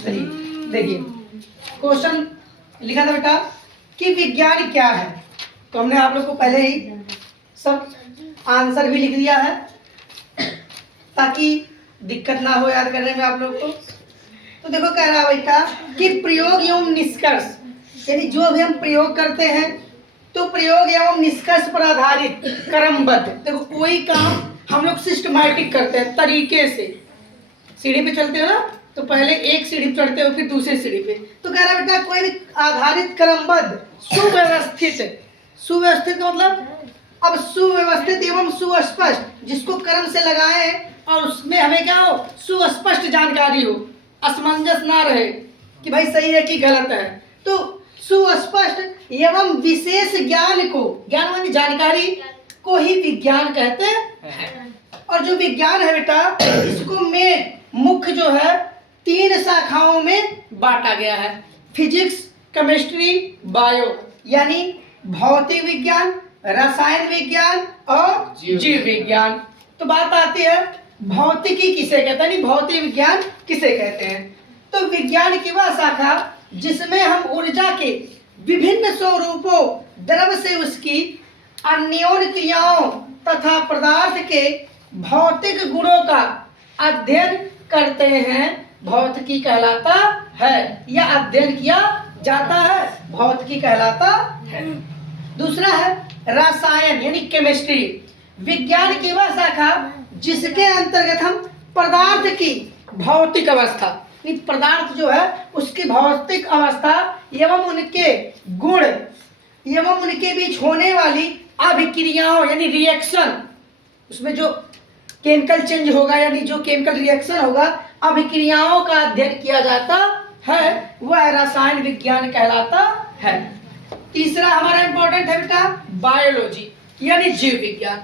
चलिए देखिए, क्वेश्चन लिखा था बेटा कि विज्ञान क्या है। तो हमने आप लोग को पहले ही सब आंसर भी लिख दिया है ताकि दिक्कत ना हो याद करने में आप लोग को। तो देखो कह रहा है बेटा कि प्रयोग एवं निष्कर्ष, यानी जो भी हम प्रयोग करते हैं तो प्रयोग एवं निष्कर्ष पर आधारित क्रमबद्ध। देखो कोई काम हम लोग सिस्टमैटिक करते हैं, तरीके से। सीढ़ी पे चलते हो ना, तो पहले एक सीढ़ी पे चढ़ते हो फिर दूसरी सीढ़ी पे। तो कह रहा है बेटा कोई भी आधारित क्रमबद्ध सुव्यवस्थित, सुव्यवस्थित का मतलब अब सुव्यवस्थित एवं सुस्पष्ट, जिसको क्रम से लगाए और उसमें हमें क्या हो, सुस्पष्ट जानकारी हो, असमंजस ना रहे कि भाई सही है कि गलत है। तो सुस्पष्ट एवं विशेष ज्ञान को, ज्ञान मानी जानकारी को ही विज्ञान कहते हैं। और जो विज्ञान है बेटा इसको में मुख्य जो है 3 शाखाओं में बांटा गया है, फिजिक्स, केमिस्ट्री, बायो, यानी भौतिक विज्ञान, रसायन विज्ञान और जीव विज्ञान। तो बात आती है भौतिकी किसे कहते हैं, भौतिक विज्ञान किसे कहते हैं। तो विज्ञान की वह शाखा जिसमें हम ऊर्जा के विभिन्न स्वरूपों, द्रव से उसकी अन्योन्य क्रियाओं तथा पदार्थ के भौतिक गुणों का अध्ययन करते हैं, भौतिकी कहलाता है, या अध्ययन किया जाता है, भौतिकी कहलाता है। दूसरा है रसायन यानी केमिस्ट्री, विज्ञान की वह शाखा जिसके अंतर्गत हम पदार्थ की भौतिक अवस्था, पदार्थ जो है उसकी भौतिक अवस्था एवं उनके गुण एवं उनके बीच होने वाली अभिक्रियाओं यानी रिएक्शन, उसमें जो केमिकल चेंज होगा यानी जो केमिकल रिएक्शन होगा, अभिक्रियाओं का अध्ययन किया जाता है, वह रसायन विज्ञान कहलाता है। तीसरा हमारा इंपॉर्टेंट है बेटा बायोलॉजी यानी जीव विज्ञान।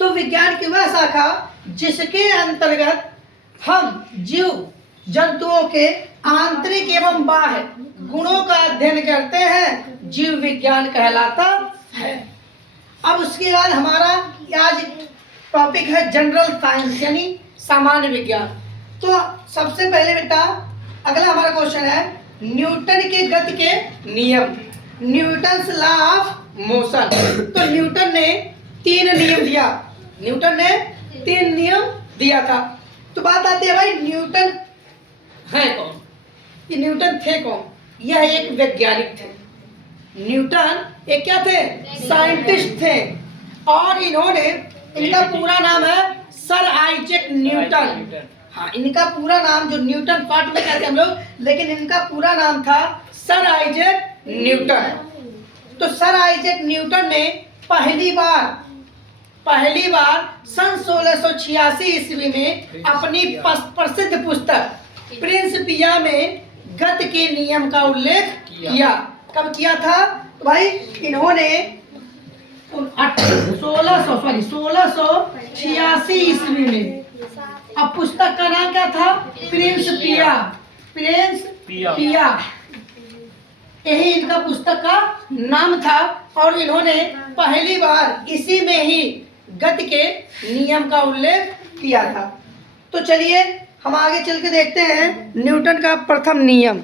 तो विज्ञान की वह शाखा जिसके अंतर्गत हम जीव जंतुओं के आंतरिक एवं बाह्य गुणों का अध्ययन करते हैं, जीव विज्ञान कहलाता है। अब उसके बाद हमारा आज टॉपिक है जनरल साइंस यानी सामान्य विज्ञान। तो सबसे पहले बेटा अगला हमारा क्वेश्चन है न्यूटन के गति के नियम, न्यूटन्स लॉ ऑफ मोशन। तो न्यूटन ने 3 नियम दिया, न्यूटन ने 3 नियम दिया था। तो बात आती है भाई न्यूटन है कौन, ये न्यूटन थे कौन। यह एक वैज्ञानिक थे, न्यूटन एक क्या थे, साइंटिस्ट थे। और इन्होंने, इनका पूरा नाम है सर आइजैक न्यूटन। हाँ, इनका पूरा नाम जो न्यूटन पार्ट में कहते हैं हम लोग, लेकिन इनका पूरा नाम था सर आइजैक न्यूटन। तो सर आइजैक न्यूटन ने पहली बार सन 1686 ईस्वी में अपनी प्रसिद्ध पुस्तक प्रिंसिपिया में गति के नियम का उल्लेख किया। कब किया था? तो भाई इन्होंने 1686 ईस्वी में। अब पुस्तक का नाम क्या था? प्रिंसिपिया, यही इनका पुस्तक का नाम था। और इन्होंने पहली बार इसी में ही गति के नियम का उल्लेख किया था। तो चलिए हम आगे चल के देखते हैं न्यूटन का प्रथम नियम।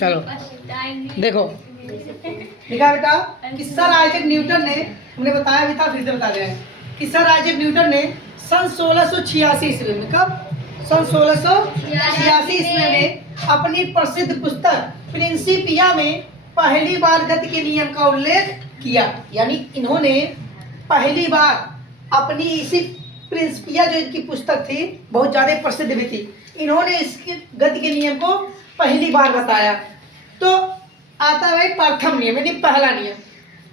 चलो देखो लिखा बेटा कि सर आइजैक न्यूटन ने, हमने बताया भी था फिर से बता रहे हैं कि सर आइजैक न्यूटन ने सन 1686 ईस्वी में, कब? सन 1686 ईस्वी में अपनी प्रसिद्ध पुस्तक प्रिंसिपिया में पहली बार गति के नियम का उल्लेख किया। यानी इन्होंने पहली बार अपनी इसी प्रिंसिपिया जो इनकी पुस्तक थी, बहुत ज़्यादा प्रसिद्ध भी थी, इन्होंने इसके गति के नियम को पहली बार बताया। तो आता है प्रथम नियम यानी पहला नियम।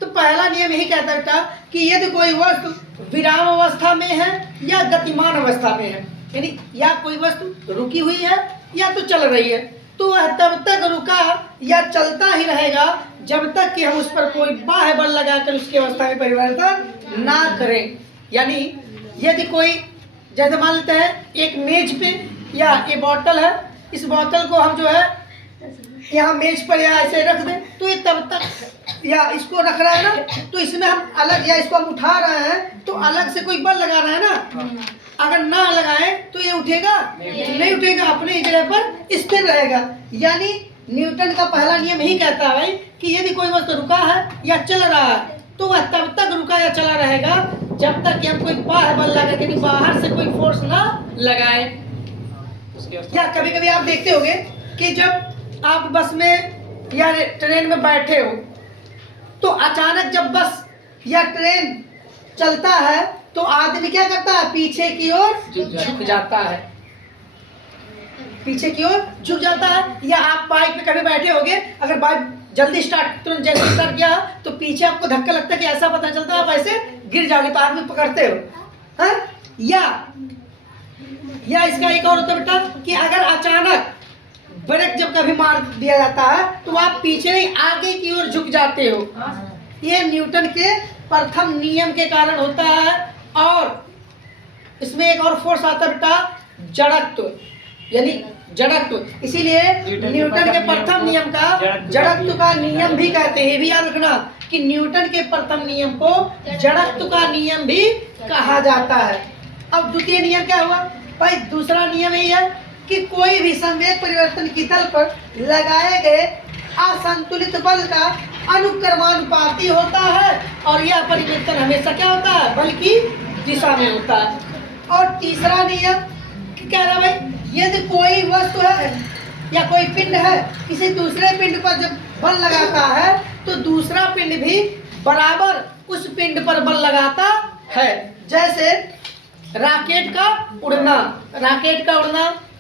तो पहला नियम यही कहता था कि यदि कोई वस्तु विराम अवस्था में है या गतिमान अवस्था में है, यानी या कोई वस्तु रुकी हुई है या तो चल रही है, तो वह तब तक रुका या चलता ही रहेगा जब तक कि हम उस पर कोई बाह्य बल लगाकर उसकी अवस्था में परिवर्तन ना करें। यानी यदि कोई, जैसे मान लेते हैं एक मेज पे या ये बोतल है, इस बोतल को हम जो है यहाँ मेज पर या ऐसे रख दें तो ये तब तक या इसको रख रहा है ना, तो इसमें हम अलग, या इसको हम उठा रहे हैं तो अलग से कोई बल लगा रहा है ना। अगर ना लगाए तो ये उठेगा नहीं उठेगा, अपने जगह पर स्थिर रहेगा। यानी न्यूटन का पहला नियम यही कहता है भाई कि यदि कोई वस्तु रुका है या चल रहा है तो वह तब तक रुका या चला रहेगा जब तक कि हम कोई बाहर बल लगा के बाहर से कोई फोर्स ना लगाए। या कभी कभी आप देखते होंगे कि जब आप बस में या ट्रेन में बैठे हो तो अचानक जब बस या ट्रेन चलता है तो आदमी क्या करता है, पीछे की ओर झुक जाता है, पीछे की ओर झुक जाता है। या आप बाइक पे कभी बैठे होंगे, अगर बाइक जल्दी स्टार्ट तुरंत जैसे स्टार्ट किया तो पीछे आपको धक्का लगता है कि ऐसा पता चलता है आप ऐसे गिर जाओगे तो आदमी पकड़ते हो, हैं? या इसका एक और होता है बेटा कि अगर अचानक ब्रेक जब कभी मार दिया जाता है तो आप पीछे नहीं आगे की ओर झुक जाते हो। ये न्यूटन के प्रथम नियम के कारण होता है। और इसमें एक और फोर्स आता है बेटा, जड़त्व, यानी जड़त्व। इसीलिए न्यूटन के प्रथम नियम का जड़त्व का नियम भी कहते हैं। ये भी याद रखना कि न्यूटन के प्रथम नियम को जड़त्व का नियम भी कहा जाता है। अब द्वितीय नियम क्या हुआ भाई? दूसरा नियम यही है कि कोई भी संवेग परिवर्तन की तल पर लगाए गए असंतुलित बल का अनुक्रमानुपाती होता है और यह परिवर्तन हमेशा क्या होता है, बल की दिशा में होता है। और तीसरा नियम क्या रहा भाई? यदि कोई वस्तु है या कोई पिंड है किसी दूसरे पिंड पर जब बल लगाता है तो दूसरा पिंड भी बराबर उस पिंड पर बल लगाता है। जैसे रॉकेट का उड़ना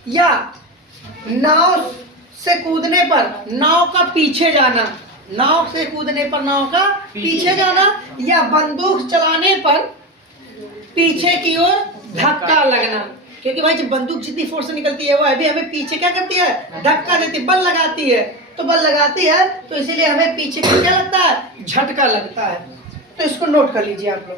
या नाव से कूदने पर नाव का पीछे जाना, या बंदूक चलाने पर पीछे की ओर धक्का लगना। क्योंकि भाई जब बंदूक जितनी फोर्स से निकलती है वो अभी हमें पीछे क्या करती है, धक्का देती है, बल लगाती है। तो बल लगाती है तो इसीलिए हमें पीछे क्या लगता है, झटका लगता है। तो इसको नोट कर लीजिए आप लोग।